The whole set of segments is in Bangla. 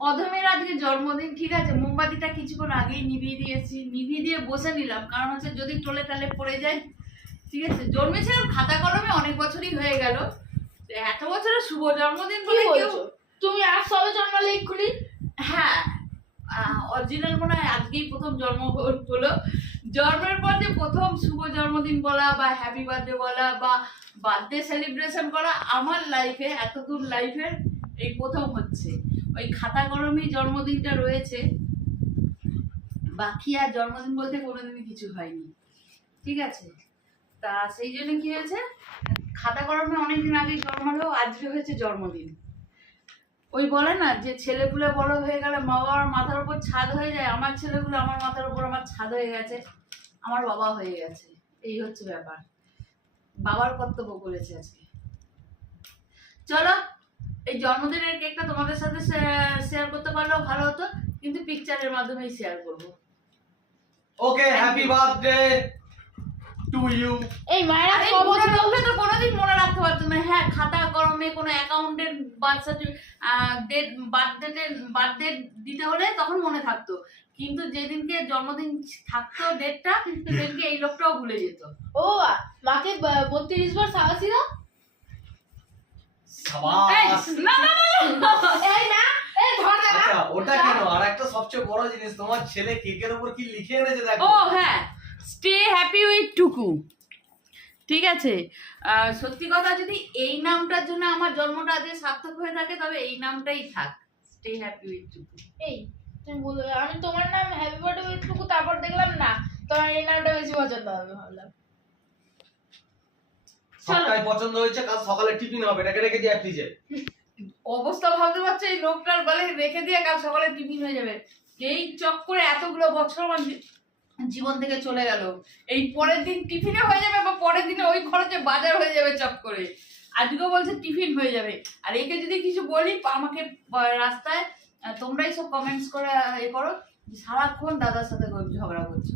অধমের আজকে জন্মদিন ঠিক আছে? মোমবাতিটা কিছুক্ষণ আগেই নিভিয়ে দিয়েছি। নিভিয়ে দিয়ে বসে নিলাম কারণ হচ্ছে যদি টলে টালে পড়ে যায় ঠিক আছে? জন্মেছিলাম খাতা কলমে অনেক বছরই হয়ে গেল। এত বছরের শুভ জন্মদিন বলে কেউ তুমি আর সবে জন্মালে এক্ষুনি? হ্যাঁ অরিজিনাল মনে হয় আজকেই প্রথম জন্ম হলো। জন্মের পর যে প্রথম শুভ জন্মদিন বলা বা হ্যাপি বার্থডে বলা বা বার্থডে সেলিব্রেশন করা আমার লাইফে এতদূর লাইফের এই প্রথম হচ্ছে। ওই খাতা কলমেই জন্মদিনটা রয়েছে। বাকি আর জন্মদিন বলতে কোনোদিনই কিছু হয়নি। ঠিক আছে? তা সেই জন্য কি হয়েছে? খাতা কলমে অনেকদিন আগে জন্মালো, আজকে হয়েছে জন্মদিন। ওই বলে না, যে ছেলেপুলে বড় হয়ে গেলে মা বাবার মাথার উপর ছাদ হয়ে যায়, আমার ছেলেগুলো আমার মাথার উপর আমার ছাদ হয়ে গেছে, আমার বাবা হয়ে গেছে। এই হচ্ছে ব্যাপার। বাবার কর্তব্য করেছে আজকে। চলো এই জন্মদিনের কেকটা তোমাদের সাথে শেয়ার করতে পারলেও ভালো হতো কিন্তু পিকচারের মাধ্যমেই শেয়ার করব। Okay happy birthday to you এই মায়েরা আরে ক বছর লোকটা তো কোনোদিন মনে রাখতে পারতো না। হ্যাঁ খাতা কলমে কোনো অ্যাকাউন্টের বার্থ ডেট বার্থডে বার্থডে দিতে হলে তখন মনে থাকতো। কিন্তু যেদিনকে জন্মদিন থাকতো ডেটটা সেদিনকে এই লোকটাও ভুলে যেত। ও মাকে বত্রিশ বার এই, সাবাস না না না, না। এই না এই ধর আচ্ছা ওটা কেন? আর একটা সবচেয়ে বড় জিনিস তোমার ছেলে কেকের উপর কি লিখে এনেছে দেখো। ও হ্যাঁ। স্টে হ্যাপি উইথ টুকু ঠিক আছে। সত্যি কথা যদি এই নামটার জন্য আমার জন্মটা আজকে সার্থক হয়ে থাকে তবে এই নামটাই থাক। স্টে হ্যাপি উইথ টুকু এই তুমি বলো আমি তোমার নাম হ্যাপি বার্থডে উইথ টুকু তারপর দেখলাম না তোমার এই নামটা বেশি পছন্দ হবে ভাবলাম। সবটাই পছন্দ হয়েছে কাল সকালে টিফিন হবে এটাকে রেখে দিয়ে ফ্রিজে অবস্থা ভাবতে পারছ এই লোকটার বলে রেখে দিয়ে কাল সকালে টিফিন হয়ে যাবে। এই চক্করে এতগুলো বছর আমার জীবন থেকে চলে গেল। এই পরের দিন টিফিনে হয়ে যাবে বা পরের দিনে ওই খরচে বাজার হয়ে যাবে চক করে। আজকেও বলছে টিফিন হয়ে যাবে। আর একে যদি কিছু বলি আমাকে রাস্তায় তোমরাই সব কমেন্টস করে এ করো সারাক্ষণ দাদার সাথে ঝগড়া করছ।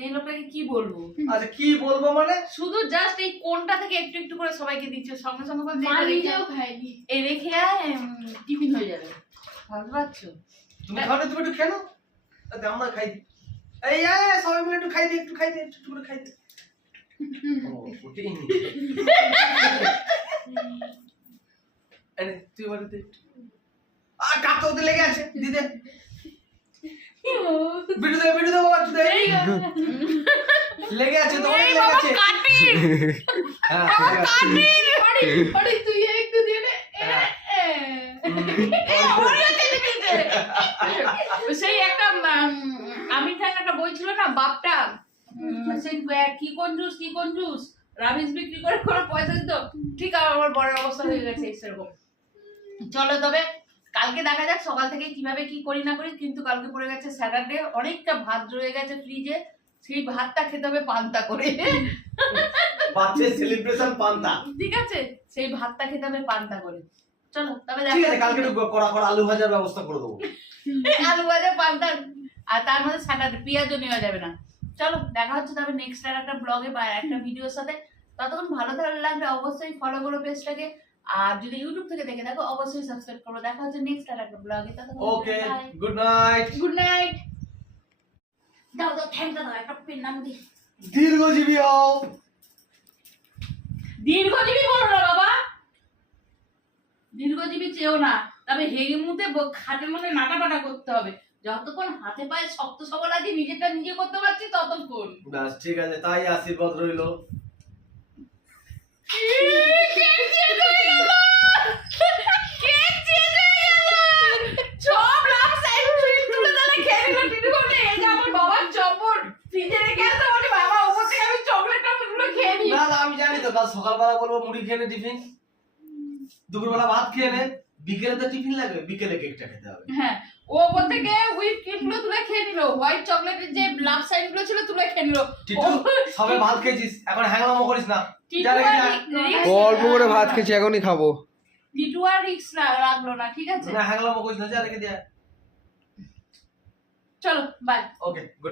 এই লোকটাকে কি বলব? আচ্ছা কি বলব মানে? শুধু জাস্ট এই কোনটা থেকে একটু একটু করে সবাইকে দিচ্ছ সঙ্গে সঙ্গে বলছে মা নিজেও খায়নি। এই রেখে আয় টিফিন হয়ে যাবে। বুঝতে পারছ তুমি না তুমি একটু খেলো। আমরা খাই এই আয় সবাই মিলে একটু খাই দিই একটু খাই দিই একটু করে খাই দিই ও, ওটাই নি। আরে, তুই বাড়িতে আর কাকতে লেগে আছে দিদে বিটু দে বিটু দে বাবা দে লেগে আছে তোমার লেগে আছে। কাটি হ্যাঁ। আরে আরে তুই একটু দে এ, হ্যাঁ। এ। কেটে সেই একটা আমির একটা বই ছিল না বাপটা? সেই কি কঞ্জুস কি কঞ্জুস রাবিশ বিক্রি করে করে পয়সা দিত। ঠিক আমার বড় অবস্থা হয়ে গেছে সেরকম। চলো তবে কালকে দেখা যাক সকাল থেকে কীভাবে কি করি না করি কিন্তু কালকে পড়ে গেছে স্যাটারডে অনেকটা ভাত রয়ে গেছে ফ্রিজে সেই ভাতটা খেতে হবে পান্তা করে। বাচ্চার সেলিব্রেশন পান্তা। ঠিক আছে? সেই ভাতটা খেতে হবে পান্তা করে। চলো তবে ঠিক দেখা আছে কালকে একটু কড়া কড়া আলু ভাজার ব্যবস্থা করে দেবো। আলু ভাজা পান্তা আর তার মধ্যে স্যাটারডে পেঁয়াজও নেওয়া যাবে না। চলো দেখা হচ্ছে তবে নেক্সট আর একটা ব্লগে বা একটা ভিডিওর সাথে। ততক্ষণ ভালো থাকলে লাগলে অবশ্যই ফলো করো পেজটাকে আর যদি ইউটিউব থেকে দেখে থাকো অবশ্যই সাবস্ক্রাইব করো দেখা হচ্ছে নেক্সট আর একটা ব্লগে okay good night good night দাও দাও থ্যাংক দাও একটা পেন নাম দি। দীর্ঘজীবী হও। দীর্ঘজীবী বলো না বাবা। দীর্ঘজীবী চেয়েও না। তবে হেগে মুতে খাটের মধ্যে নাটা পাটা করতে হবে। যতক্ষণ হাতে পায়ে শক্ত সবল আছি নিজেরটা নিজে করতে পারছি ততক্ষণ। ব্যাস ঠিক আছে তাই আশীর্বাদ রইল। আমি জানি তো, কাল সকালবেলা মুড়ি টিফিন। দুপুরবেলা ভাত খেয়ে বিকেলে তো টিফিন লাগবে, বিকেলে কেকটা খেতে হবে। হ্যাঁ ও ওপর থেকে হুইপ ক্রিমগুলো তুলে খেয়ে নিল হোয়াইট চকলেটের যে লাভ সাইনগুলো ছিল তুলে খেয়ে নিলো সবে ভাত খেয়েছিস এখন হ্যাংলামো করিস না। অল্প করে ভাত খেয়েছি এখনই খাব। টিটু আর রিক্স না রাখল না ঠিক আছে? না হ্যাংলামো করিস না যা রেখে দিয়া চলো বাই ওকে গুড